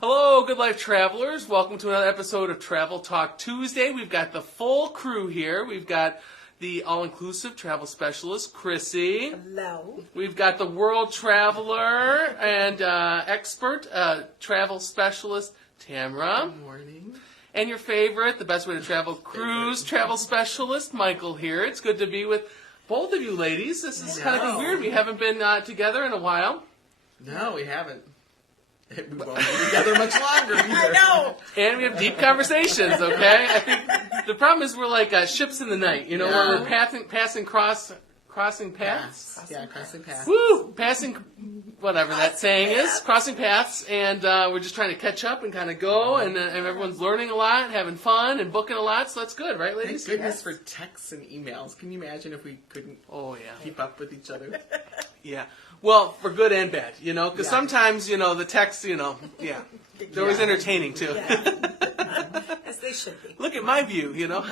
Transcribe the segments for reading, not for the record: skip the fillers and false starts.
Hello, Good Life Travelers. Welcome to another episode of Travel Talk Tuesday. We've got the full crew here. We've got the all-inclusive travel specialist, Chrissy. Hello. We've got the world traveler and expert travel specialist, Tamara. Good morning. And your favorite, the best way to travel, cruise travel specialist, Michael here. It's good to be with both of you ladies. This is kind of weird. We haven't been together in a while. No, we haven't. We won't be together much longer either. I know. And we have deep conversations, okay? I think the problem is we're like ships in the night, you know, where we're crossing paths. Yeah, crossing paths. Woo! Passing, whatever that saying is, crossing paths, and we're just trying to catch up and kind of go, and everyone's learning a lot, having fun, and booking a lot, so that's good, right, ladies? Thank goodness for texts and emails. Can you imagine if we couldn't keep up with each other? Yeah. Well, for good and bad, you know, because sometimes, you know, the texts, you know, they're always entertaining, too. Yeah. As they should be. Look at my view, you know.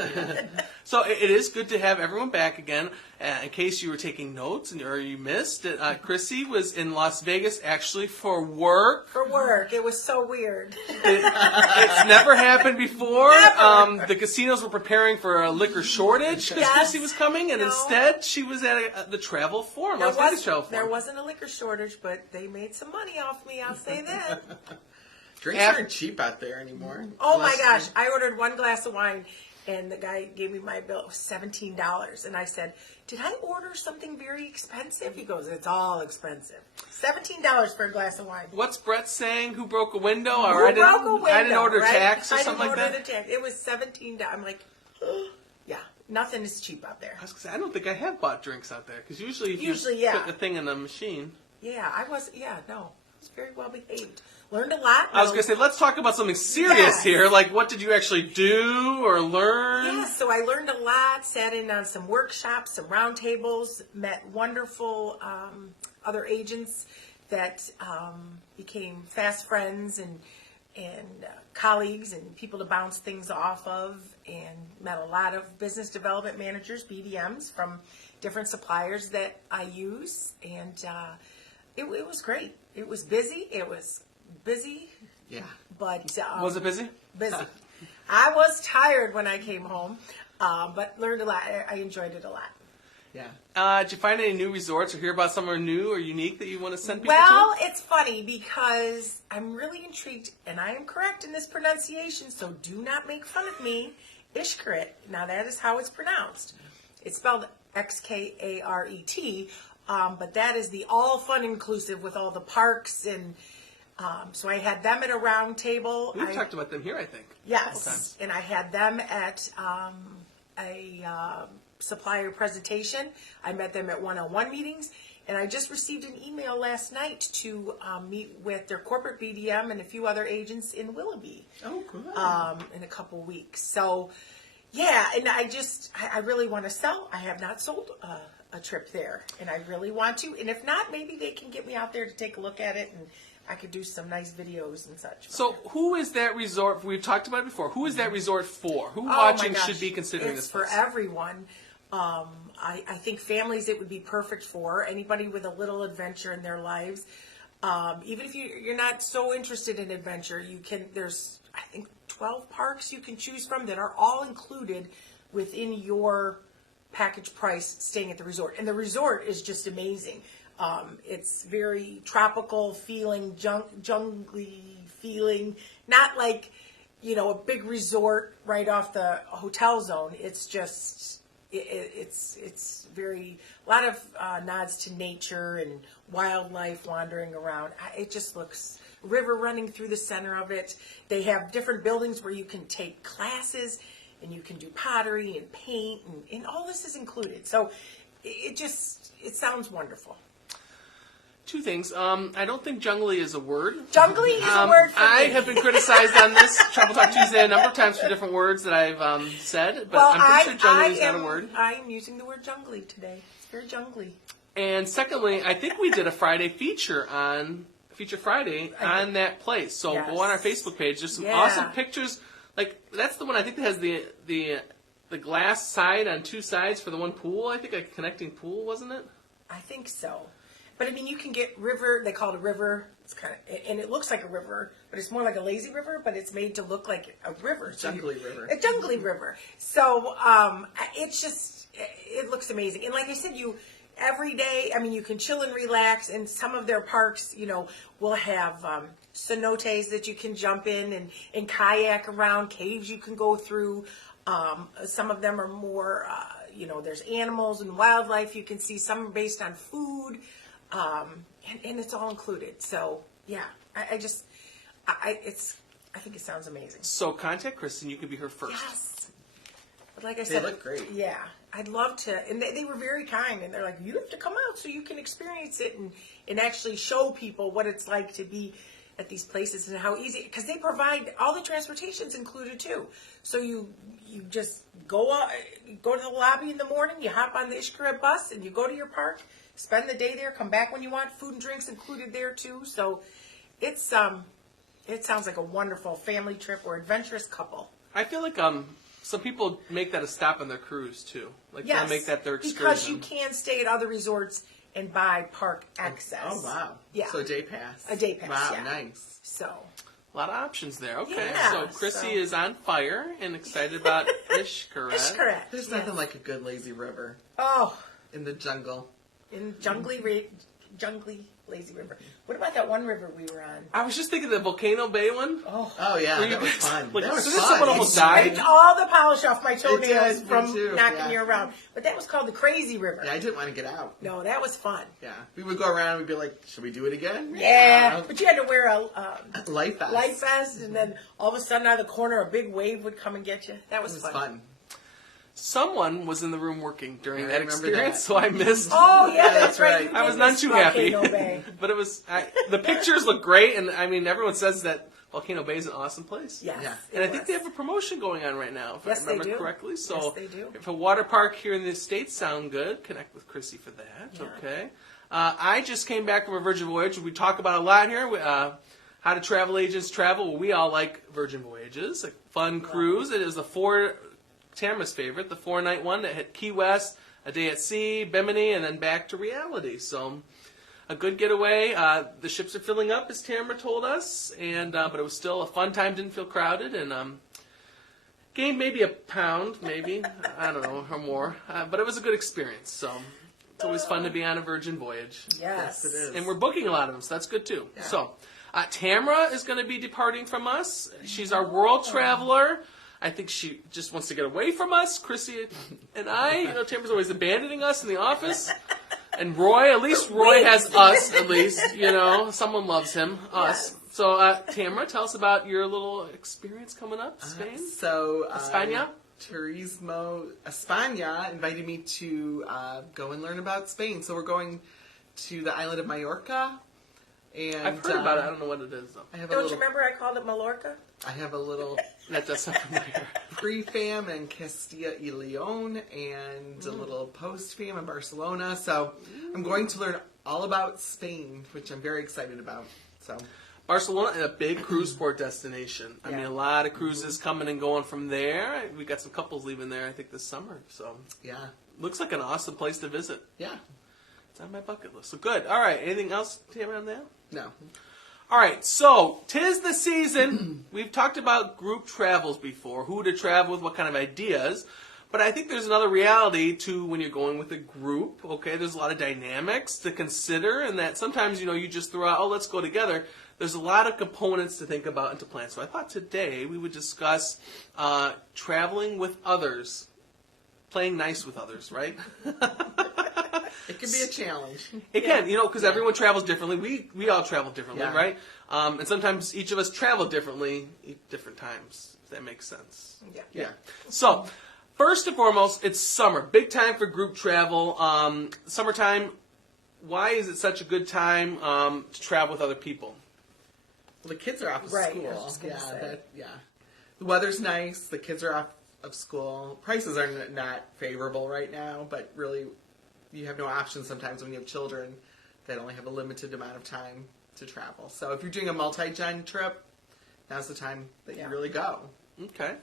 So it is good to have everyone back again. In case you were taking notes or you missed it, Chrissy was in Las Vegas actually for work. For work. It was so weird. It's never happened before. Never. The casinos were preparing for a liquor shortage because Chrissy was coming, and instead she was at the Travel Forum, Las Vegas Travel Forum. There wasn't a liquor shortage, but they made some money off me, I'll say that. Drinks aren't cheap out there anymore. Oh my gosh. I ordered one glass of wine, and the guy gave me my bill. It was $17. And I said, did I order something very expensive? He goes, it's all expensive. $17 for a glass of wine. What's Brett saying? Who broke a window? Who broke a window? I didn't order tax or something like that? I didn't order the tax. It was $17. I'm like, yeah, nothing is cheap out there. I was going to say, I don't think I have bought drinks out there. Because usually if you put the thing in the machine. Yeah, I was very well behaved. Learned a lot. I was going to say, let's talk about something serious here. Like, what did you actually do or learn? Yeah, so I learned a lot, sat in on some workshops, some roundtables, met wonderful other agents that became fast friends and colleagues and people to bounce things off of, and met a lot of business development managers, BDMs, from different suppliers that I use, and it was great. It was busy. Yeah. But was it busy? Busy. I was tired when I came home, but learned a lot. I enjoyed it a lot. Yeah. Did you find any new resorts or hear about somewhere new or unique that you want to send people to? Well, it's funny because I'm really intrigued, and I am correct in this pronunciation, so do not make fun of me. Xcaret. Now, that is how it's pronounced. It's spelled Xkaret, but that is the all fun inclusive with all the parks, and so I had them at a round table. We've talked about them here, I think. Yes, and I had them at a supplier presentation. I met them at one-on-one meetings, and I just received an email last night to meet with their corporate BDM and a few other agents in Willoughby. Oh, good. In a couple weeks. So, yeah, and I really want to sell. I have not sold a trip there, and I really want to. And if not, maybe they can get me out there to take a look at it, and I could do some nice videos and such. So who is that resort? We've talked about it before. Who is that resort for? Who watching should be considering this place? It's for everyone. I think families it would be perfect for. Anybody with a little adventure in their lives. Even if you're not so interested in adventure, there's, I think, 12 parks you can choose from that are all included within your package price staying at the resort. And the resort is just amazing. It's very tropical feeling, jungly feeling, not like, a big resort right off the hotel zone. It's just, it's very, a lot of nods to nature and wildlife wandering around. It just looks, river running through the center of it. They have different buildings where you can take classes and you can do pottery and paint and all this is included. So it sounds wonderful. Two things. I don't think jungly is a word. Jungly is a word for me. I have been criticized on this Travel Talk Tuesday a number of times for different words that I've said, but I'm pretty sure jungly is not a word. I'm using the word jungly today. It's very jungly. And secondly, I think we did a Friday Feature Friday on that place. So go on our Facebook page. There's some awesome pictures. Like, that's the one I think that has the glass side on two sides for the one pool. I think a connecting pool, wasn't it? I think so. But, I mean, you can get river, they call it a river It's kind of, and it looks like a river, but it's more like a lazy river, but it's made to look like a river. Jungly river. A jungly river. So it's just, it looks amazing. And like I said, every day, I mean, you can chill and relax, and some of their parks, will have cenotes that you can jump in and kayak around, caves you can go through. Some of them are more, there's animals and wildlife you can see. Some are based on food. And it's all included. So yeah, I think it sounds amazing. So contact Kristen. You can be her first. Yes. But like I said, they look great. Yeah, I'd love to. And they were very kind. And they're like, you have to come out so you can experience it and actually show people what it's like to be at these places and how easy. Because they provide all the transportation's included too. So you just go to the lobby in the morning. You hop on the Ishkaret bus and you go to your park. Spend the day there, come back when you want. Food and drinks included there too. So it sounds like a wonderful family trip or adventurous couple. I feel like some people make that a stop on their cruise too. Like Yes, they'll make that their excursion. because you can stay at other resorts and buy park access. Oh wow. Yeah. So a day pass. A day pass, Wow, yeah. nice. So A lot of options there. Okay, Yeah, so Chrissy so- is on fire and excited about Ishkaret. Ishkaret. There's nothing like a good lazy river Oh, in the jungle. in jungly lazy river. What about that one river we were on? I was just thinking the Volcano Bay one. Oh yeah, Were you that was guys- fun. like, that was so did fun. someone almost die? Scraped all the polish off my toenails did, me from too, knocking yeah. you around. But that was called the Crazy River. Yeah, I didn't want to get out. No, that was fun. Yeah, we would go around and we'd be like, "Should we do it again?" Yeah, but you had to wear a life vest. life vest, and then all of a sudden, out of the corner, a big wave would come and get you. That It was, was fun. fun. Someone was in the room working during I that remember experience, that. so I missed. Oh yeah, Yeah, that's that's right. right. You I was did none miss too happy, Volcano Bay. but it was. The pictures look great, and I mean, everyone says that Volcano Bay is an awesome place. Yes, Yeah. And I it think was. they have a promotion going on right now, if Yes, I they remember do. correctly. So Yes, they do. if a water park here in the States sound good, connect with Chrissy for that. Yeah. Okay. I just came back from a Virgin Voyage. We talk about a lot here. How do travel agents travel? Well, we all like Virgin Voyages. A fun cruise. It is Tamara's favorite, the 4-night one that hit Key West, a day at sea, Bimini, and then back to reality. So a good getaway. The ships are filling up, as Tamara told us, and but it was still a fun time. Didn't feel crowded, and gained maybe a pound, maybe I don't know, or more. But it was a good experience. So it's always fun to be on a Virgin Voyage, Yes, Yes, it is. and we're booking a lot of them, so that's good too. Yeah. So Tamara is going to be departing from us. She's our world traveler. I think she just wants to get away from us. Chrissy and I, Tamara's always abandoning us in the office. And Roy, at least Roy has us, at least, someone loves him, us. Yes. So, Tamara, tell us about your little experience coming up, Spain. España? Turismo España invited me to go and learn about Spain. So we're going to the island of Mallorca. And I've heard about it. I don't know what it is, though. I have Don't a you little, remember I called it Mallorca? I have a little That does sound familiar. pre-fam in Castilla y León and a little post-fam in Barcelona. So I'm going to learn all about Spain, which I'm very excited about. So Barcelona is a big cruise port destination. I mean, a lot of cruises coming and going from there. We got some couples leaving there, I think, this summer. So yeah, looks like an awesome place to visit. yeah, It's on my bucket list. So good. All right. Anything else, Tamara, on that? no. All right, so 'tis the season. We've talked about group travels before, who to travel with, what kind of ideas. But I think there's another reality to when you're going with a group. Okay, there's a lot of dynamics to consider, and that sometimes you just throw out, let's go together. There's a lot of components to think about and to plan. So I thought today we would discuss traveling with others, playing nice with others, right? It can be a challenge. It can, because everyone travels differently. We all travel differently, Yeah. right? And sometimes each of us travel differently at different times, if that makes sense. Yeah. So, first and foremost, it's summer. Big time for group travel. Summertime, why is it such a good time to travel with other people? Well, the kids are off of Right, school. I was just gonna say. The weather's nice. The kids are off of school. Prices are not favorable right now, but really, you have no option sometimes when you have children that only have a limited amount of time to travel. So if you're doing a multi-gen trip, now's the time that you really go. Okay.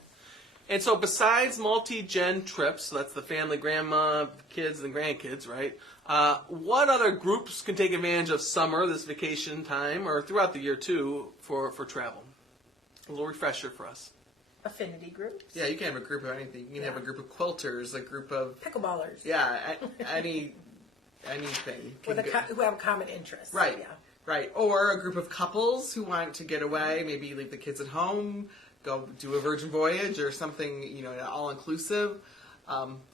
And so besides multi-gen trips, so that's the family, grandma, kids, and grandkids, right? What other groups can take advantage of summer, this vacation time, or throughout the year too, for travel? A little refresher for us. Affinity groups. Yeah, you can have a group of anything. You can have a group of quilters, a group of pickleballers. Yeah, anything who have a common interest. Right. Yeah. Right. Or a group of couples who want to get away, maybe leave the kids at home, go do a Virgin Voyage or something, all inclusive,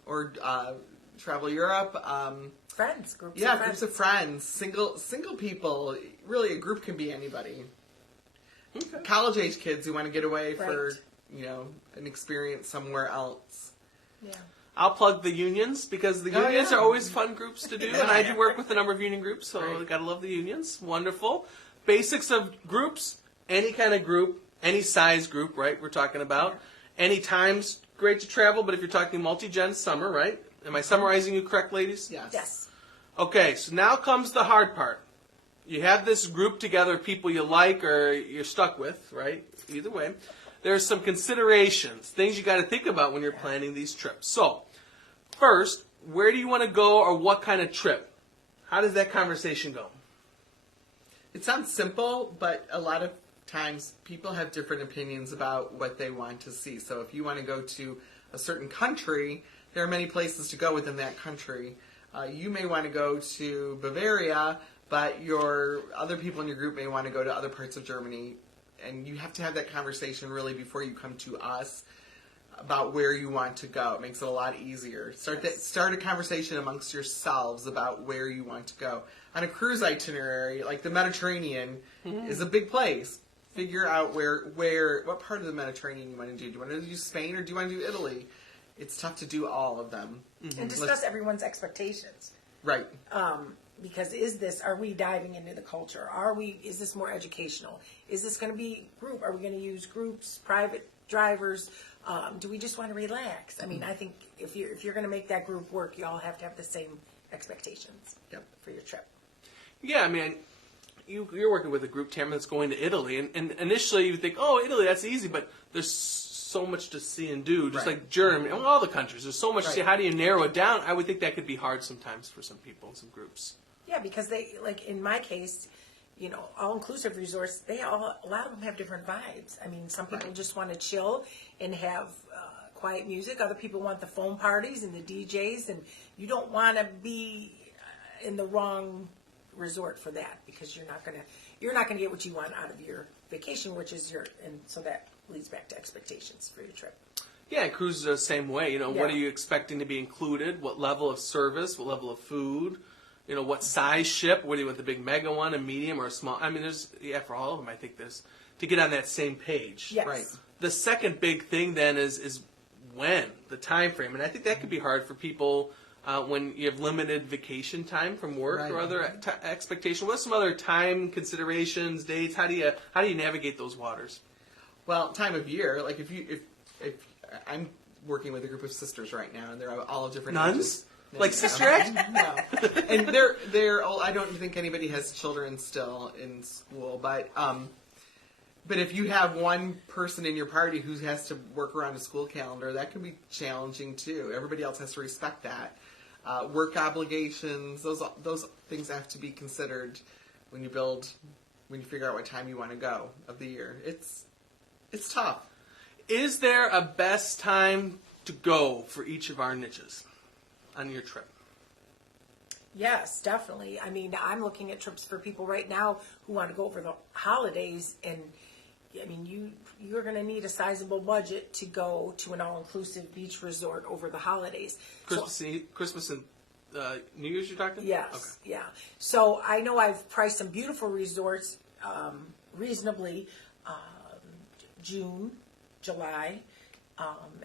or travel Europe. Friends, groups. Yeah, of friends. groups of friends, single people. Really, a group can be anybody. Okay. College age kids who want to get away Right. for an experience somewhere else. Yeah. I'll plug the unions because the unions are always fun groups to do, and I do work with a number of union groups, so Right. gotta love the unions. Wonderful. Basics of groups, any kind of group, any size group, right? We're talking about. Any time's great to travel, but if you're talking multi-gen summer, right? Am I summarizing you correct, ladies? Yes. Yes. Okay, so now comes the hard part. You have this group together of people you like or you're stuck with, right? Either way. There's some considerations, things you got to think about when you're planning these trips. So, first, where do you want to go or what kind of trip? How does that conversation go? It sounds simple, but a lot of times people have different opinions about what they want to see. So if you want to go to a certain country, there are many places to go within that country. You may want to go to Bavaria, but your other people in your group may want to go to other parts of Germany. And you have to have that conversation really before you come to us about where you want to go. It makes it a lot easier. Start a conversation amongst yourselves about where you want to go. On a cruise itinerary, like the Mediterranean is a big place. Figure out what part of the Mediterranean you want to do. Do you want to do Spain or do you want to do Italy? It's tough to do all of them. And discuss everyone's expectations. Right. Because are we diving into the culture? Is this more educational? Is this going to be group? Are we going to use groups, private drivers? Do we just want to relax? I mean, I think if you're going to make that group work, you all have to have the same expectations for your trip. Yeah, I mean, you're working with a group, Tamara, that's going to Italy. And initially you think, oh, Italy, that's easy. But there's so much to see and do, just like Germany, and all the countries. There's so much to see. How do you narrow it down? I would think that could be hard sometimes for some people, some groups. Yeah, because they, like in my case, all-inclusive resorts, a lot of them have different vibes. I mean, some people just want to chill and have quiet music. Other people want the foam parties and the DJs, and you don't want to be in the wrong resort for that because you're not gonna get what you want out of your vacation, and so that leads back to expectations for your trip. Yeah, cruises are the same way. What are you expecting to be included? What level of service? What level of food? What size ship? What do you want, the big mega one, a medium, or a small? I mean, for all of them, I think there's, to get on that same page. Yes. Right. The second big thing then is when, the time frame. And I think that could be hard for people when you have limited vacation time from work or other expectations. What are some other time considerations, dates? How do you navigate those waters? Well, time of year, like if I'm working with a group of sisters right now, and they're all of different Nuns? ages. Like Sister Act? No. And they're all, I don't think anybody has children still in school, but if you have one person in your party who has to work around a school calendar, that can be challenging too. Everybody else has to respect that. Work obligations, those things have to be considered when you figure out what time you want to go of the year. It's tough. Is there a best time to go for each of our niches on your trip? Yes, definitely. I mean, I'm looking at trips for people right now who want to go over the holidays, and I mean, you're going to need a sizable budget to go to an all-inclusive beach resort over the holidays. Christmas and New Year's you're talking? Yes, okay. Yeah. So I know I've priced some beautiful resorts reasonably, June, July,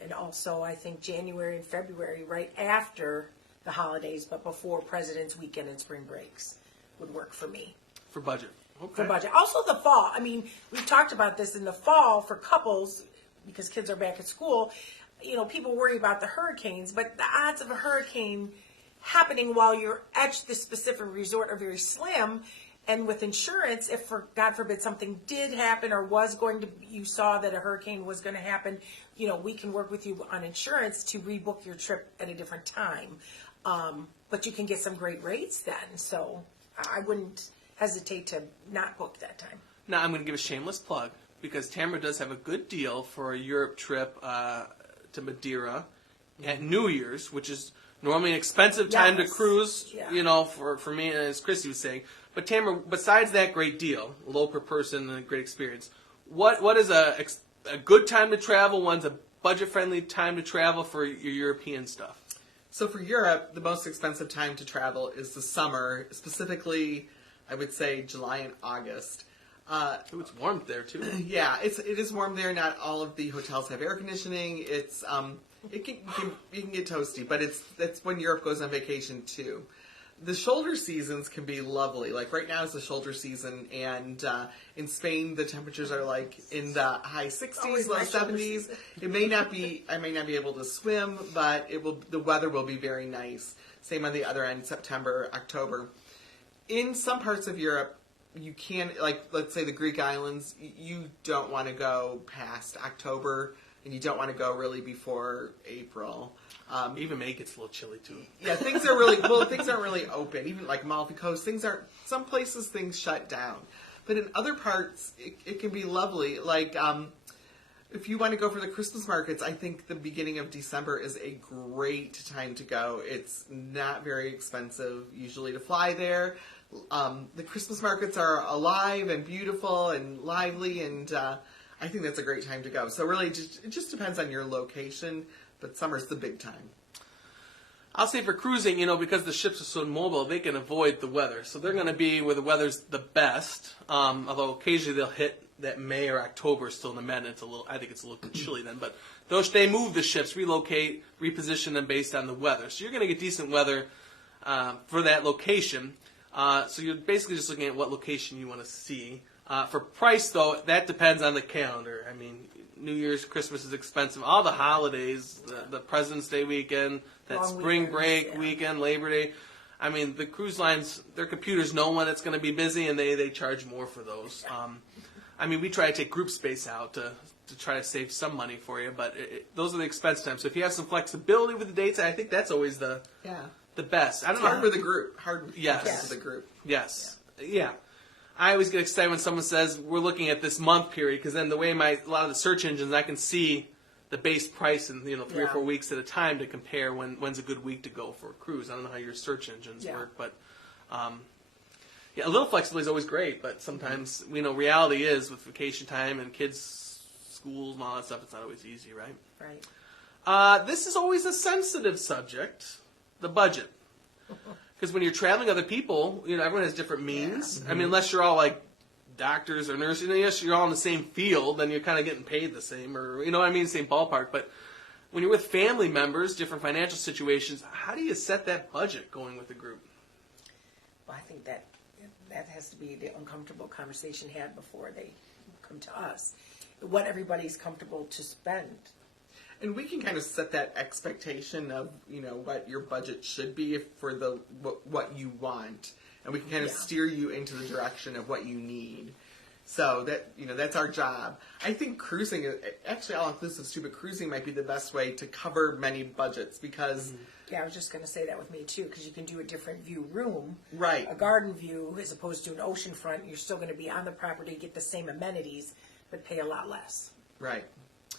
and also I think January and February, right after the holidays, but before President's Weekend and spring breaks would work for me. For budget. Okay. For budget. Also the fall. I mean, we've talked about this in the fall for couples, because kids are back at school. People worry about the hurricanes, but the odds of a hurricane happening while you're at the specific resort are very slim. And with insurance, if God forbid something did happen or you saw that a hurricane was going to happen, we can work with you on insurance to rebook your trip at a different time. but you can get some great rates then. So I wouldn't hesitate to not book that time. Now, I'm going to give a shameless plug because Tamara does have a good deal for a Europe trip to Madeira at New Year's, which is normally an expensive time to cruise, for me, as Christy was saying. But Tamara, besides that great deal, low per person and a great experience, what is a good time to travel? One's a budget-friendly time to travel for your European stuff? So for Europe, the most expensive time to travel is the summer, specifically, I would say July and August. It's warm there too. Yeah, it is warm there. Not all of the hotels have air conditioning. It's you can get toasty, but that's when Europe goes on vacation too. The shoulder seasons can be lovely. Like right now is the shoulder season, and in Spain the temperatures are like in the high 60s, low 70s. I may not be able to swim, but the weather will be very nice. Same on the other end, September, October. In some parts of Europe, you can, like, let's say the Greek islands, you don't want to go past October, and you don't want to go really before April. Even May gets a little chilly too. Yeah, things aren't really open. Even like Amalfi Coast, some places things shut down. But in other parts, it can be lovely. Like, if you want to go for the Christmas markets, I think the beginning of December is a great time to go. It's not very expensive usually to fly there. The Christmas markets are alive and beautiful and lively, and I think that's a great time to go. So really, it just depends on your location, but summer's the big time. I'll say for cruising, because the ships are so mobile, they can avoid the weather. So they're going to be where the weather's the best, although occasionally they'll hit that May or October still in the Med, and I think it's a little chilly then. But they move the ships, relocate, reposition them based on the weather. So you're going to get decent weather for that location. So you're basically just looking at what location you want to see. For price, though, that depends on the calendar. I mean, New Year's, Christmas is expensive. All the holidays, the President's Day weekend, that Long spring weekends, break weekend, Labor Day. I mean, the cruise lines, their computers know when it's going to be busy, and they charge more for those. I mean, we try to take group space out to try to save some money for you, but those are the expense times. So if you have some flexibility with the dates, I think that's always the best. I don't know. Hard for the group. For the group. Yes. Yeah. I always get excited when someone says we're looking at this month period, because then the way a lot of the search engines, I can see the base price in 3 or 4 weeks at a time to compare when's a good week to go for a cruise. I don't know how your search engines work, but a little flexibility is always great. But sometimes reality is with vacation time and kids' schools and all that stuff, it's not always easy, right? Right. This is always a sensitive subject, the budget. Because when you're traveling with other people, everyone has different means. I mean, unless you're all like doctors or nurses, yes, you're all in the same field, then you're kind of getting paid the same, or same ballpark. But when you're with family members, different financial situations, how do you set that budget going with the group? Well, I think that has to be the uncomfortable conversation had before they come to us. What everybody's comfortable to spend. And we can kind of set that expectation of, what your budget should be for what you want. And we can kind of steer you into the direction of what you need. So that's our job. I think cruising, actually all-inclusive too, but cruising might be the best way to cover many budgets because... Yeah, I was just going to say that with me too, because you can do a different view room. Right. A garden view as opposed to an oceanfront. You're still going to be on the property, get the same amenities, but pay a lot less. Right.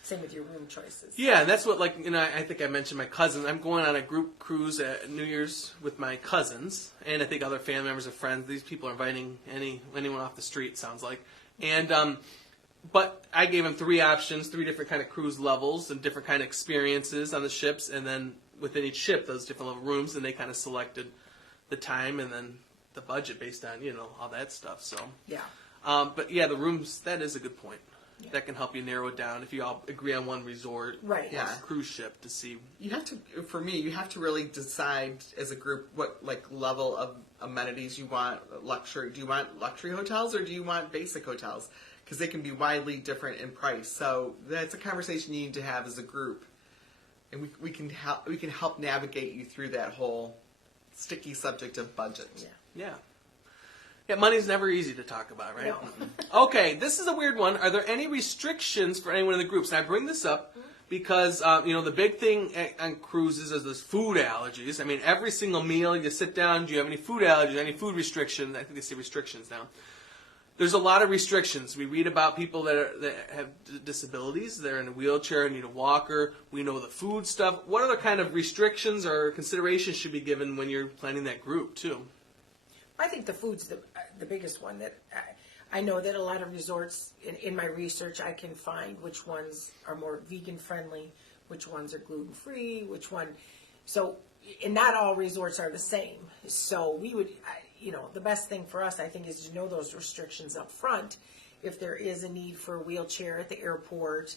Same with your room choices. Yeah, and that's what, I think I mentioned my cousins. I'm going on a group cruise at New Year's with my cousins, and I think other family members and friends. These people are inviting anyone off the street, sounds like. And but I gave them 3 options, 3 different kind of cruise levels and different kind of experiences on the ships, and then within each ship, those different level rooms, and they kind of selected the time and then the budget based on, all that stuff. So yeah. But yeah, the rooms, that is a good point. Yeah. That can help you narrow it down if you all agree on one resort or cruise ship to see. You have to really decide as a group what level of amenities you want. Luxury. Do you want luxury hotels or do you want basic hotels? Because they can be widely different in price. So that's a conversation you need to have as a group, and we can help navigate you through that whole sticky subject of budget. Yeah. Yeah, money's never easy to talk about, right? No. Okay, this is a weird one. Are there any restrictions for anyone in the groups? And I bring this up because the big thing on cruises is those food allergies. I mean, every single meal you sit down, do you have any food allergies, any food restrictions? I think they say restrictions now. There's a lot of restrictions. We read about people that have disabilities. They're in a wheelchair, need a walker. We know the food stuff. What other kind of restrictions or considerations should be given when you're planning that group, too? I think the food's the biggest one. That I know that a lot of resorts, in my research, I can find which ones are more vegan-friendly, which ones are gluten-free, which one. So, and not all resorts are the same. So we would... the best thing for us, I think, is to know those restrictions up front. If there is a need for a wheelchair at the airport,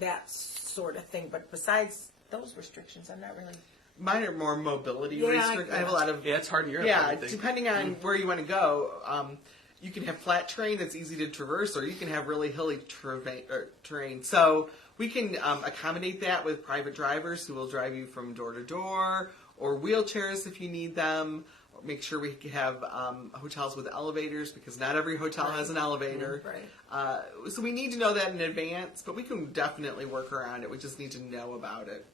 that sort of thing. But besides those restrictions, I'm not really... Mine are more mobility restrictions. I have a lot of... Yeah, it's hard in Europe. Yeah, depending on where you want to go, you can have flat terrain that's easy to traverse, or you can have really hilly terrain. So we can accommodate that with private drivers who will drive you from door to door, or wheelchairs if you need them. Make sure we have hotels with elevators, because not every hotel has an elevator. Right. So we need to know that in advance, but we can definitely work around it. We just need to know about it.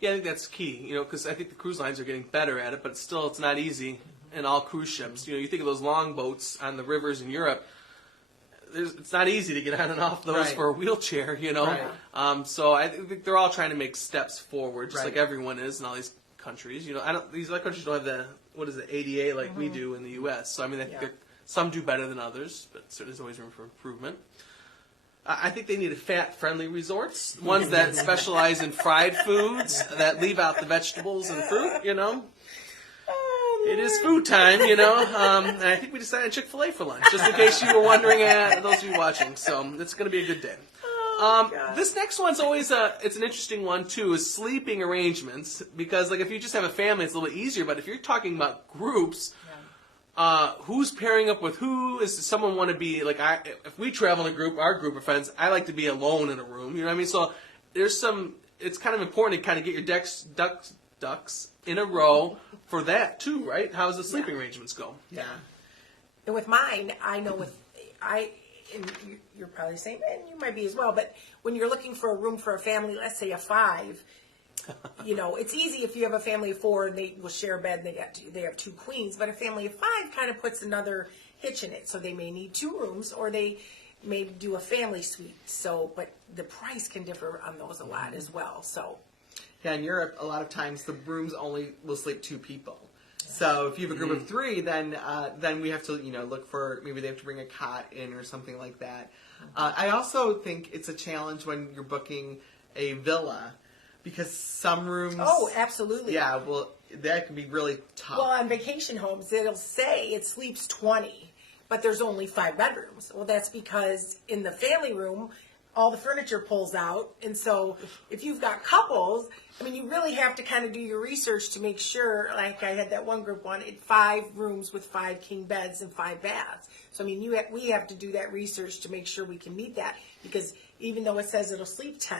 Yeah, I think that's key, because I think the cruise lines are getting better at it, but still it's not easy in all cruise ships. You think of those long boats on the rivers in Europe. It's not easy to get on and off those for a wheelchair, Right. So I think they're all trying to make steps forward, just like everyone is in all these countries. These other countries don't have the ADA like we do in the U.S. So I mean, I think some do better than others, but certainly there's always room for improvement. I think they need fat-friendly resorts, ones that specialize in fried foods that leave out the vegetables and fruit. It is food time, and I think we decided Chick-fil-A for lunch, just in case you were wondering, those of you watching. So it's going to be a good day. This next one's always it's an interesting one too, is sleeping arrangements, because like if you just have a family, it's a little bit easier, but if you're talking about groups, who's pairing up with who? Does someone want to be like, if we travel in a group, our group of friends, I like to be alone in a room, you know what I mean? So it's kind of important to kind of get your ducks in a row for that too, right? How does the sleeping arrangements go? Yeah. And with mine, I know and you're probably saying, and you might be as well, but when you're looking for a room for a family, let's say a 5, it's easy if you have a family of 4 and they will share a bed and they have 2 queens, but a family of 5 kind of puts another hitch in it. So they may need 2 rooms, or they may do a family suite. So, but the price can differ on those a lot as well. So, yeah, in Europe, a lot of times the rooms only will sleep 2 people. So if you have a group of 3, then we have to look for, maybe they have to bring a cot in or something like that. I also think it's a challenge when you're booking a villa, because some rooms. Oh, absolutely. Yeah, well, that can be really tough. Well, on vacation homes, it'll say it sleeps 20, but there's only 5 bedrooms. Well, that's because in the family room, all the furniture pulls out. And so if you've got couples, I mean, you really have to kind of do your research to make sure, like I had that one group wanted 5 rooms with 5 king beds and 5 baths. So, I mean, we have to do that research to make sure we can meet that, because even though it says it'll sleep 10,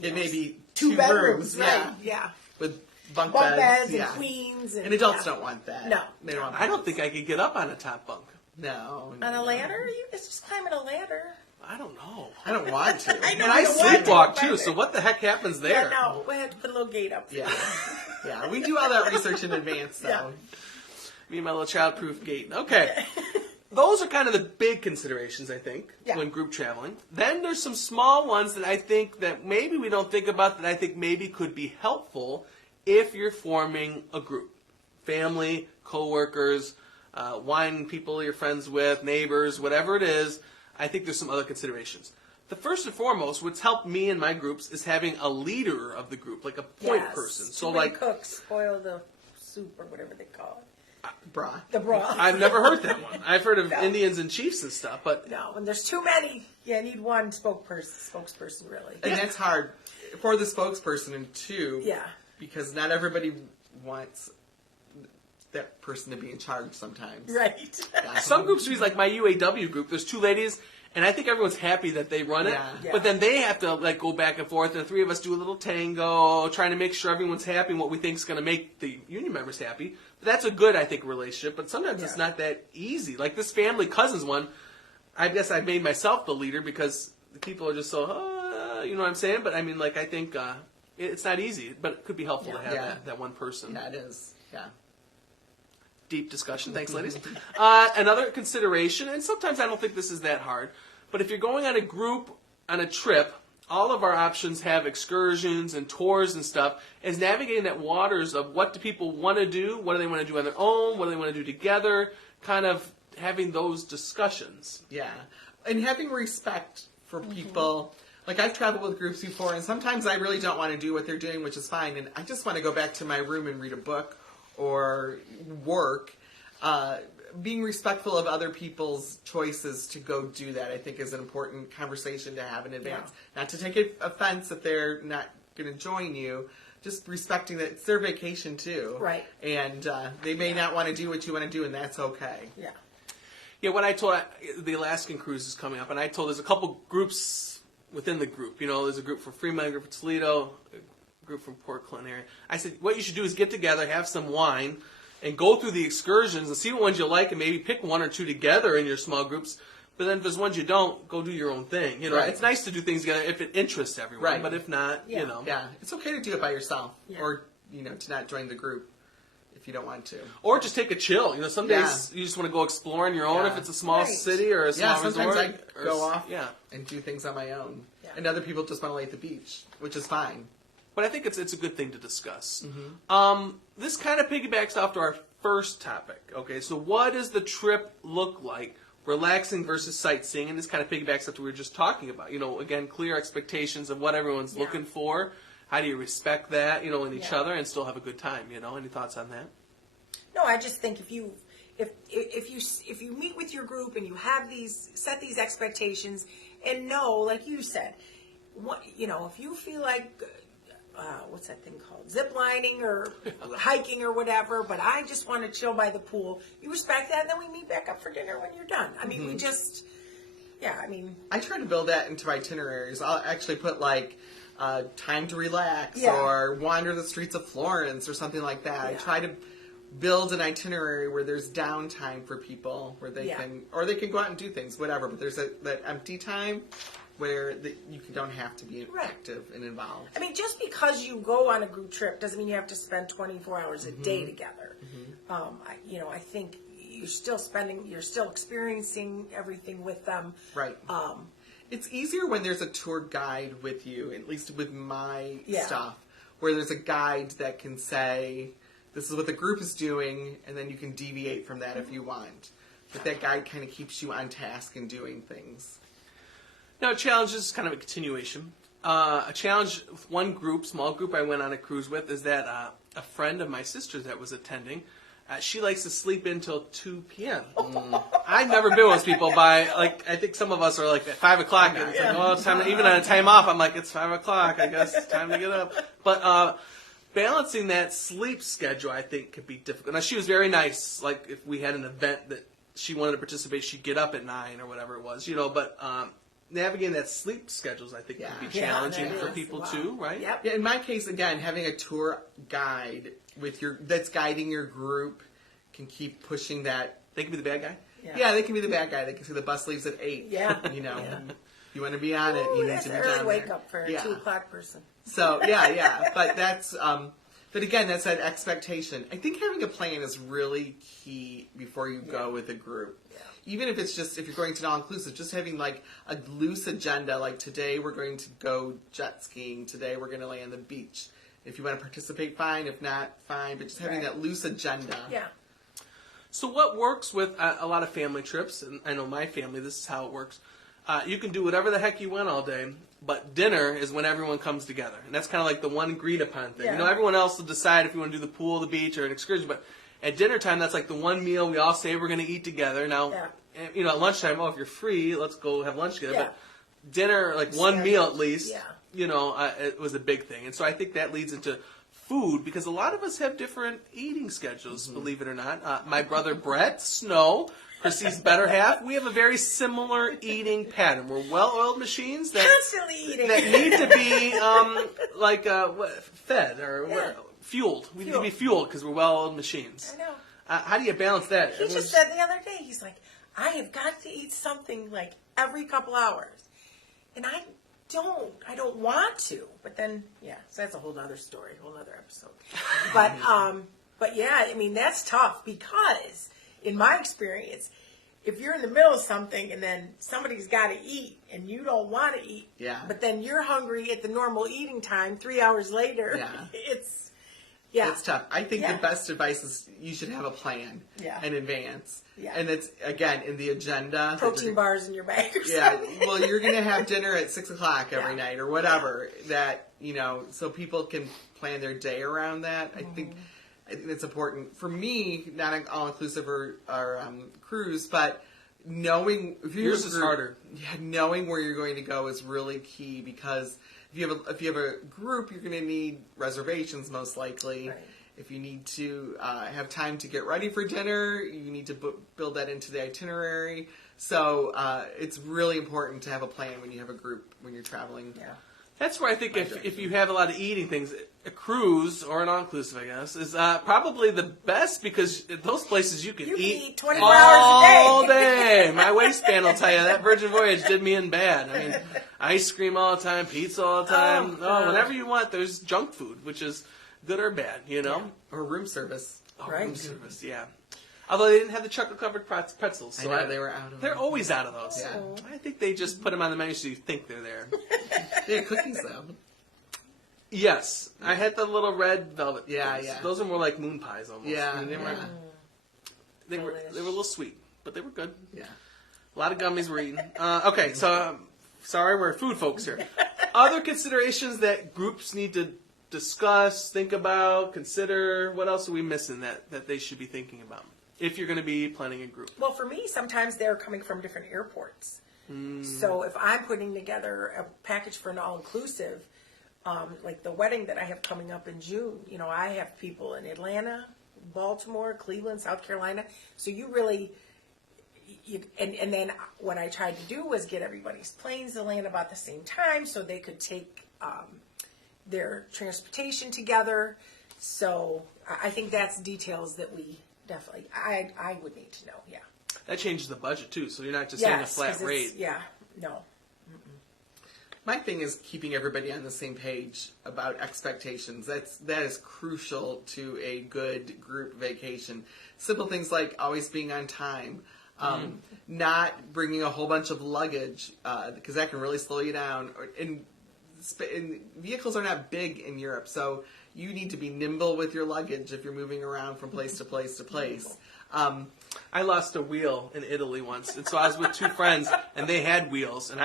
it may be 2 bedrooms, right? Yeah. With bunk beds and queens. And adults don't want that. No. They don't want I don't think I could get up on a top bunk. No. On a ladder? It's just climbing a ladder. I don't know. I don't want to. I know. And I sleepwalk too, so what the heck happens there? Yeah, no, we had to put a little gate up. Yeah. Yeah, we do all that research in advance, though. Yeah. Me and my little child-proof gate. Okay. Those are kind of the big considerations, I think, when group traveling. Then there's some small ones that I think that maybe we don't think about that I think maybe could be helpful if you're forming a group. Family, coworkers, wine people you're friends with, neighbors, whatever it is. I think there's some other considerations. The first and foremost, what's helped me and my groups is having a leader of the group, like a point person. So like cooks spoil the soup or whatever they call it. Broth. The broth. I've never heard that one. I've heard of Indians and chiefs and stuff, but no, when there's too many, you need one spokesperson really. And that's hard for the spokesperson, and 2, because not everybody wants that person to be in charge sometimes. Right. Some groups use, like my UAW group, there's 2 ladies, and I think everyone's happy that they run it, but then they have to like go back and forth, and the 3 of us do a little tango, trying to make sure everyone's happy and what we think is going to make the union members happy. But that's a good, I think, relationship, but sometimes it's not that easy. Like this family cousins one, I guess I made myself the leader because the people are just so, you know what I'm saying? But I mean, like, I think it's not easy, but it could be helpful to have that one person. Yeah, it is. Yeah. Deep discussion. Thanks, ladies. Another consideration, and sometimes I don't think this is that hard, but if you're going on a trip, all of our options have excursions and tours and stuff, is navigating that waters of what do people want to do, what do they want to do on their own, what do they want to do together, kind of having those discussions. Yeah. And having respect for people. Like, I've traveled with groups before, and sometimes I really don't want to do what they're doing, which is fine, and I just want to go back to my room and read a book or work. Being respectful of other people's choices to go do that, I think, is an important conversation to have in advance. Yeah. Not to take offense if they're not going to join you, just respecting that it's their vacation, too. Right. And they may not want to do what you want to do, and that's okay. Yeah. Yeah, what I told, the Alaskan cruise is coming up, and I told there's a couple groups within the group. You know, there's a group for Fremont, a group for Toledo, a group from Port Clinton area. I said, what you should do is get together, have some wine, and go through the excursions and see what ones you like, and maybe pick one or two together in your small groups. But then if there's ones you don't, go do your own thing. You know, It's nice to do things together if it interests everyone. But if not, you know. Yeah, it's okay to do it by yourself, or to not join the group if you don't want to. Or just take a chill. You know, some days you just want to go explore on your own if it's a small city or a small resort. Yeah, sometimes I go off and do things on my own. Yeah. And other people just want to lay at the beach, which is fine. But I think it's a good thing to discuss. This kind of piggybacks off to our first topic. Okay, so what does the trip look like? Relaxing versus sightseeing, and this kind of piggybacks off to what we were just talking about. You know, again, clear expectations of what everyone's looking for. How do you respect that, in each other and still have a good time? Any thoughts on that? No, I just think if you meet with your group and you have set these expectations and know, like you said, if you feel like what's that thing called, zip lining or hiking or whatever, but I just want to chill by the pool, you respect that, and then we meet back up for dinner when you're done. I mean, we just, I try to build that into my itineraries. I'll actually put time to relax or wander the streets of Florence or something like that. I try to build an itinerary where there's downtime for people, where they can go out and do things, whatever, but there's that empty time where you don't have to be active and involved. I mean, just because you go on a group trip doesn't mean you have to spend 24 hours a day together. I think you're still experiencing everything with them. Right. It's easier when there's a tour guide with you, at least with my stuff, where there's a guide that can say, this is what the group is doing, and then you can deviate from that if you want. But that guide kind of keeps you on task and doing things. Now, a challenge is kind of a continuation. A challenge with one group, small group I went on a cruise with, is that a friend of my sister's that was attending, she likes to sleep until 2 p.m. I've never been with people by, I think some of us are at 5 o'clock, and it's it's time to, even on a time off, I'm it's 5 o'clock, I guess it's time to get up. But balancing that sleep schedule, I think, could be difficult. Now, she was very nice. If we had an event that she wanted to participate, she'd get up at 9 or whatever it was, but navigating that sleep schedules, I think, can be challenging for people too, right? Yep. Yeah, in my case, again, having a tour guide that's guiding your group can keep pushing that. They can be the bad guy? Yeah, they can be the bad guy. They can say the bus leaves at 8. Yeah. You want to be on it, you need to be early down wake there. up for a 2 o'clock person. So, but that's, but again, that's that expectation. I think having a plan is really key before you go with a group. Yeah. Even if it's just, if you're going to an all-inclusive, just having a loose agenda, today we're going to go jet skiing, today we're going to lay on the beach. If you want to participate, fine. If not, fine. But just having that loose agenda. Yeah. So what works with a lot of family trips, and I know my family, this is how it works. You can do whatever the heck you want all day, but dinner is when everyone comes together. And that's kind of the one agreed upon thing. Yeah. Everyone else will decide if you want to do the pool, the beach, or an excursion, but at dinner time, that's the one meal we all say we're going to eat together. Now, at lunchtime, if you're free, let's go have lunch together. But dinner, one meal at least, it was a big thing. And so I think that leads into food, because a lot of us have different eating schedules, believe it or not. My brother Brett Snow, Chrissy's better half, we have a very similar eating pattern. We're well-oiled machines that constantly eating, that need to be fed or fueled. We need to be fueled because we're well-oiled machines. I know. How do you balance that? He just said the other day, he's like, I have got to eat something every couple hours. And I don't want to. But then, so that's a whole other story, whole other episode. But yeah, I mean, that's tough because in my experience, if you're in the middle of something and then somebody's got to eat and you don't want to eat, but then you're hungry at the normal eating time 3 hours later, it's tough. I think the best advice is you should have a plan in advance. Yeah. And it's, again, in the agenda. Protein bars in your bag or something. Well, you're going to have dinner at 6 o'clock every night or whatever that, so people can plan their day around that. I think it's important. For me, not an all-inclusive or cruise, but knowing if yours is harder. Yeah, knowing where you're going to go is really key because if you have a group, you're going to need reservations most likely. Right. If you need to have time to get ready for dinner, you need to build that into the itinerary. So it's really important to have a plan when you have a group when you're traveling. Yeah. That's where I think if you have a lot of eating things, a cruise or an all-inclusive, I guess, is probably the best because at those places you can eat 24 hours a day. All day. My waistband will tell you that Virgin Voyage did me in bad. I mean, ice cream all the time, pizza all the time. Whenever you want, there's junk food, which is good or bad, Or room service. Room service, Although they didn't have the chocolate-covered pretzels. So I know, they were out of them. They're always out of those. Yeah. I think they just put them on the menu so you think they're there. They had cookies, though. Yes. I had the little red velvet things. Yeah. Those are more like moon pies almost. Yeah. I mean, they were a little sweet, but they were good. Yeah. A lot of gummies were eaten. Okay, so sorry, we're food folks here. Other considerations that groups need to discuss, think about, consider. What else are we missing that they should be thinking about if you're going to be planning a group? Well, for me, sometimes they're coming from different airports. So if I'm putting together a package for an all-inclusive, like the wedding that I have coming up in June, I have people in Atlanta, Baltimore, Cleveland, South Carolina. So you really, and then what I tried to do was get everybody's planes to land about the same time so they could take their transportation together. So I think that's details that we definitely, I would need to know, That changes the budget, too, so you're not just saying a flat rate. No. My thing is keeping everybody on the same page about expectations. That is crucial to a good group vacation. Simple things like always being on time, not bringing a whole bunch of luggage, because that can really slow you down. And vehicles are not big in Europe, so you need to be nimble with your luggage if you're moving around from place to place to place. I lost a wheel in Italy once, and so I was with two friends, and they had wheels, and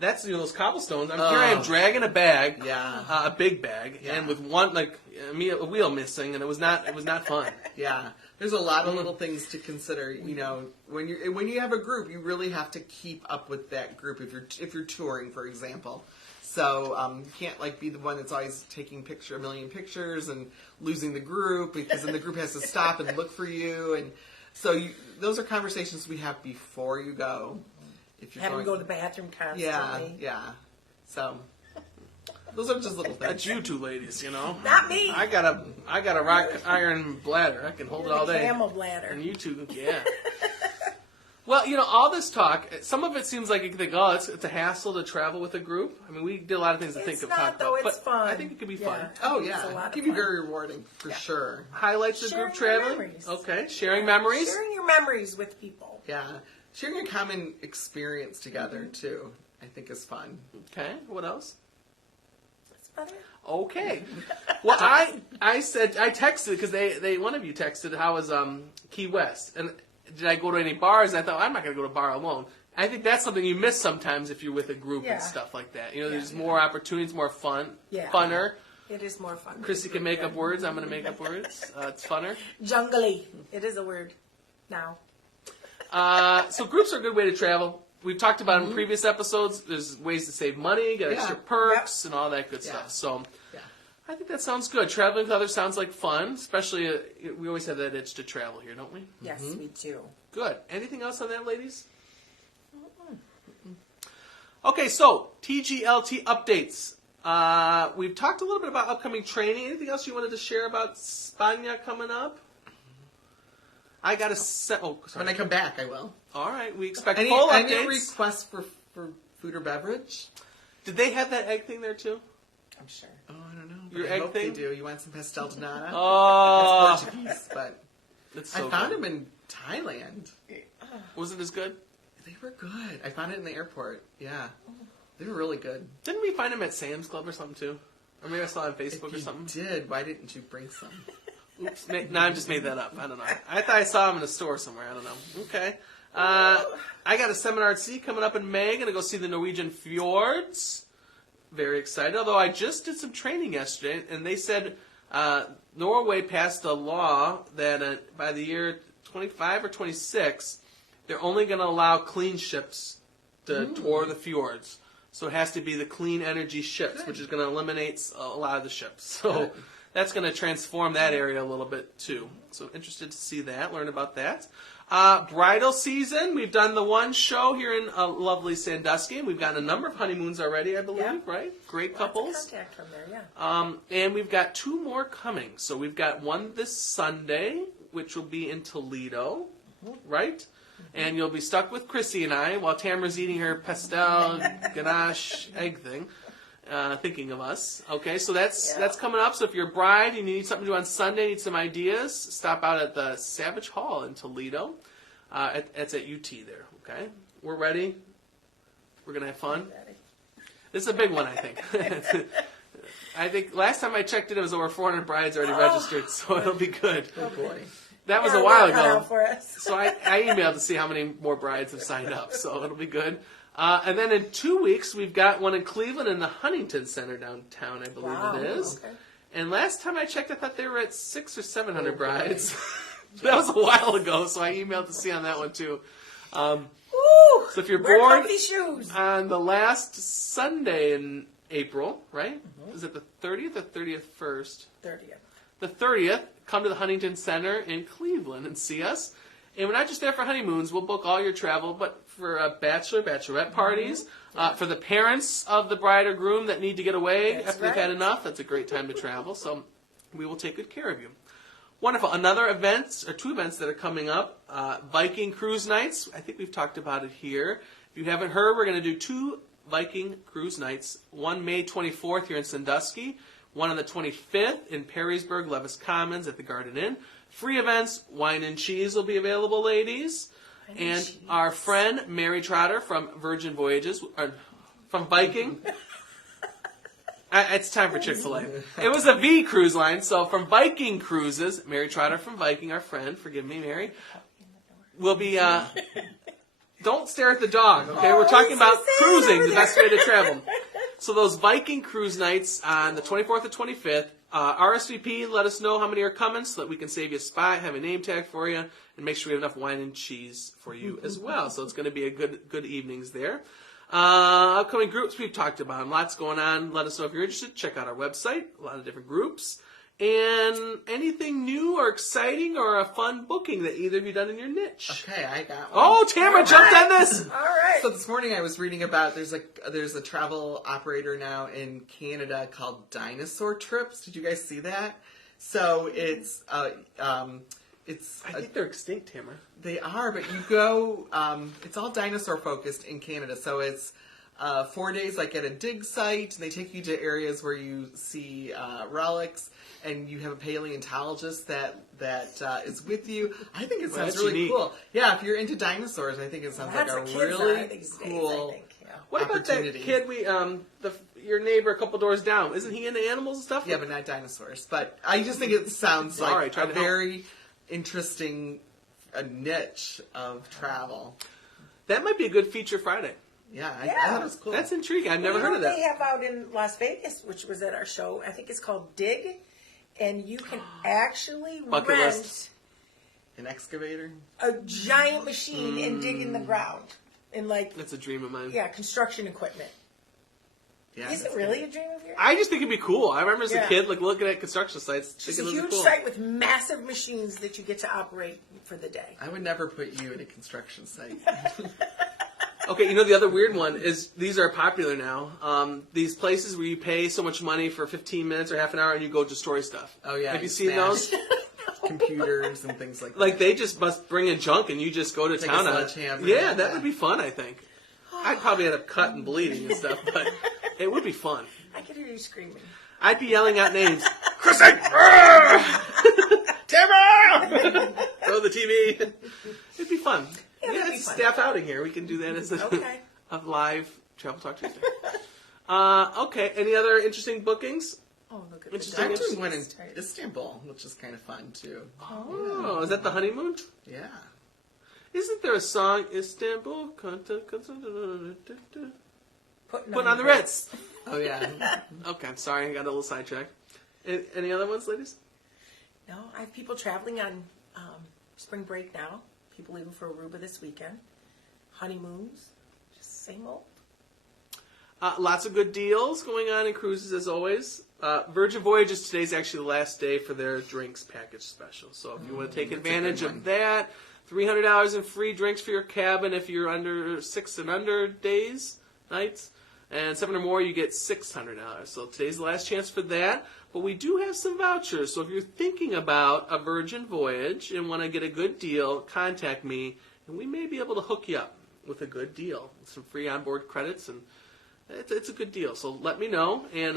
that's those cobblestones. Here I am dragging a bag, a big bag, and with one a wheel missing, and it was not fun. Yeah, there's a lot of little things to consider. When you have a group, you really have to keep up with that group. If you're touring, for example. So you can't be the one that's always taking a million pictures and losing the group because then the group has to stop and look for you. And so those are conversations we have before you go. If you're Have them go to the bathroom constantly. Yeah. So those are just little things. That's you two ladies, Not me. I got a rock iron bladder. I can hold it all day. Camel bladder. And you two, Well, all this talk, some of it seems like you can think, it's a hassle to travel with a group. I mean, we did a lot of things to think of. It's not, though. It's fun. I think it could be fun. Oh, yeah. It can be very rewarding, for sure. Highlights of group traveling? Memories. Okay. Sharing memories? Sharing your memories with people. Yeah. Sharing a common experience together, too, I think is fun. Okay. What else? That's about it. Okay. Well, I texted, because one of you texted, how was Key West? And did I go to any bars? I thought, I'm not going to go to a bar alone. I think that's something you miss sometimes if you're with a group and stuff like that. There's more opportunities, more fun, funner. It is more fun. Chrissy can make up words. I'm going to make up words. It's funner. Jungly. It is a word now. So groups are a good way to travel. We've talked about in previous episodes. There's ways to save money, get extra perks, and all that good stuff. So I think that sounds good. Traveling with others sounds like fun, especially we always have that itch to travel here, don't we? Yes, we do. Good. Anything else on that, ladies? Okay, so TGLT updates. We've talked a little bit about upcoming training. Anything else you wanted to share about Spania coming up? I got to set. Oh, sorry. When I come back, I will. All right, we expect full updates. Any requests for food or beverage? Did they have that egg thing there too? I'm sure. Oh, I don't know. But Your I egg hope thing? they do. You want some pastel de nata? Oh, It's Portuguese, but that's so I found good. them in Thailand. Was it as good? They were good. I found it in the airport. Yeah. They were really good. Didn't we find them at Sam's Club or something too? Or maybe I saw it on Facebook If or you something. did, why didn't you bring some? Oops. No, I just made that up. I don't know. I thought I saw them in a store somewhere. I don't know. Okay. I got a seminar at sea coming up in May. Going to go see the Norwegian fjords. Very excited. Although I just did some training yesterday, and they said Norway passed a law that by the year 25 or 26, they're only going to allow clean ships to tour the fjords. So it has to be the clean energy ships, which is going to eliminate a lot of the ships. So that's going to transform that area a little bit too. So interested to see that, learn about that. Bridal season. We've done the one show here in lovely Sandusky. We've gotten a number of honeymoons already, I believe, right? Great couples. Lots of contact from there, yeah. And we've got 2 more coming. So we've got one this Sunday, which will be in Toledo, right? And you'll be stuck with Chrissy and I while Tamara's eating her pastel ganache egg thing, thinking of us. Okay, so that's coming up. So if you're a bride and you need something to do on Sunday, need some ideas, stop out at the Savage Hall in Toledo. It's at UT there, okay? We're ready. We're going to have fun. This is a big one, I think. I think last time I checked it was over 400 brides already registered, so it'll be good. Oh, boy. That was a while Cut out ago. for us. So I emailed to see how many more brides have signed up, so it'll be good. And then in 2 weeks, we've got one in Cleveland in the Huntington Center downtown, I believe it is. Okay. And last time I checked, I thought they were at 600 or 700 brides. That was a while ago, so I emailed to see on that one too. So if you're Wear bored comfy shoes. on the last Sunday in April, right? Is it the 30th or 31st? 30th. The 30th, come to the Huntington Center in Cleveland and see us. And we're not just there for honeymoons. We'll book all your travel, but for bachelorette parties, for the parents of the bride or groom that need to get away after they've had enough, that's a great time to travel. So we will take good care of you. Wonderful. Another event, or 2 events that are coming up, Viking Cruise Nights. I think we've talked about it here. If you haven't heard, we're going to do 2 Viking Cruise Nights. One May 24th here in Sandusky. One on the 25th in Perrysburg, Levis Commons at the Garden Inn. Free events, wine and cheese will be available, ladies. And our friend Mary Trotter from Virgin Voyages, from Viking. It's time for Chick-fil-A. It was a V cruise line, so from Viking Cruises, Mary Trotter from Viking, our friend, forgive me, Mary, will be... Don't stare at the dog, okay? We're talking about cruising, the best way to travel. So those Viking cruise nights on the 24th and 25th, RSVP, let us know how many are coming so that we can save you a spot, have a name tag for you, and make sure we have enough wine and cheese for you as well. So it's going to be a good evenings there. Upcoming groups we've talked about. Lots going on. Let us know if you're interested. Check out our website. A lot of different groups. And anything new or exciting or a fun booking that either of you done in your niche? Okay, I got one. Oh, Tamara jumped on this! All right. So this morning I was reading about there's a travel operator now in Canada called Dinosaur Trips. Did you guys see that? So it's I think they're extinct, Tamara. they are, but you go. It's all dinosaur focused in Canada. So it's 4 days like at a dig site. They take you to areas where you see relics, and you have a paleontologist that is with you. I think it sounds really unique. cool. Yeah, if you're into dinosaurs, I think it sounds That's like a what kids are really these days, cool I think, yeah. What about that opportunity. kid your neighbor a couple doors down? Isn't he into animals and stuff? Yeah, but not dinosaurs. But I just think it sounds like All right, try a to help. very interesting niche of travel. That might be a good feature Friday. Yeah, I Yeah. thought it was cool. That's intriguing. I've never You know heard of what that. they have out in Las Vegas, which was at our show. I think it's called Dig, and you can actually Bucket rent list. An excavator? a giant machine and dig in the ground, and That's a dream of mine. construction equipment. Yeah, Is it that's really good. a dream of yours? I just think it'd be cool. I remember as a Yeah. kid, looking at construction sites, It's a thinking it huge was cool. site with massive machines that you get to operate for the day. I would never put you in a construction site. Okay, you know the other weird one is these are popular now. These places where you pay so much money for 15 minutes or half an hour and you go destroy stuff. Oh, yeah. Have you seen those? Computers and things like that. Like they just must bring in junk and you just go to Take a town on it. sledgehammer. Yeah, that would be fun. I think. I'd probably end up cut and bleeding and stuff, but It would be fun. I can hear you screaming. I'd be yelling out names. Chrissy! Tamara! Throw the TV. It'd be fun. Yeah, it'd be it's fun. staff outing here. We can do that as a, Okay. a live Travel Talk Tuesday. Okay. Any other interesting bookings? Oh, look at Interesting. I'm doing one in Istanbul, which is kind of fun, too. Oh, is that the honeymoon? Yeah. Isn't there a song, Istanbul? Put Putting on the Ritz. Oh, yeah. Okay, I'm sorry. I got a little sidetracked. Any other ones, ladies? No, I have people traveling on spring break now. People leaving for Aruba this weekend. Honeymoons. Just same old. Lots of good deals going on in cruises, as always. Virgin Voyages, today's actually the last day for their drinks package special. So if you want to take advantage of that, $300 in free drinks for your cabin if you're under 6 and under days, nights. And 7 or more, you get $600. So today's the last chance for that. But we do have some vouchers. So if you're thinking about a Virgin voyage and want to get a good deal, contact me, and we may be able to hook you up with a good deal. Some free onboard credits, and it's a good deal. So let me know. And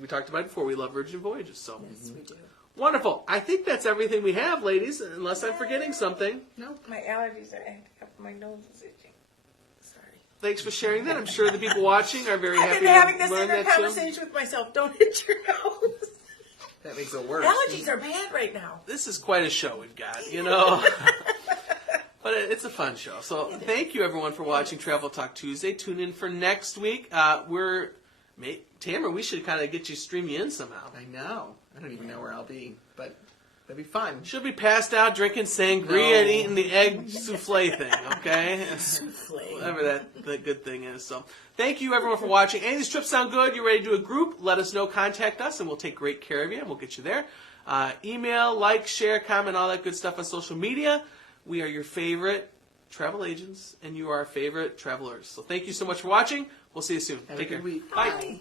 we talked about it before. We love Virgin Voyages. So Yes, we do. wonderful. I think that's everything we have, ladies, unless I'm forgetting something. No. My allergies are acting up. My nose is itching. Sorry. Thanks for sharing that. I'm sure the people watching are very I've happy been having to this learn inner that too. conversation with myself. Don't hit your nose. That makes it worse. Allergies are bad right now. This is quite a show we've got, you know. But it's a fun show. So thank you, everyone, for watching Travel Talk Tuesday. Tune in for next week. Tamara, we should kind of get you stream you in somehow. I know. I don't even know where I'll be, but that'd be fun. She'll be passed out drinking sangria and eating the egg souffle thing, okay? Souffle. Whatever that good thing is. So thank you, everyone, for watching. Any of these trips sound good? You're ready to do a group? Let us know. Contact us, and we'll take great care of you, and we'll get you there. Email, like, share, comment, all that good stuff on social media. We are your favorite travel agents, and you are our favorite travelers. So thank you so much for watching. We'll see you soon. Have Take a good care. week. Bye. Bye.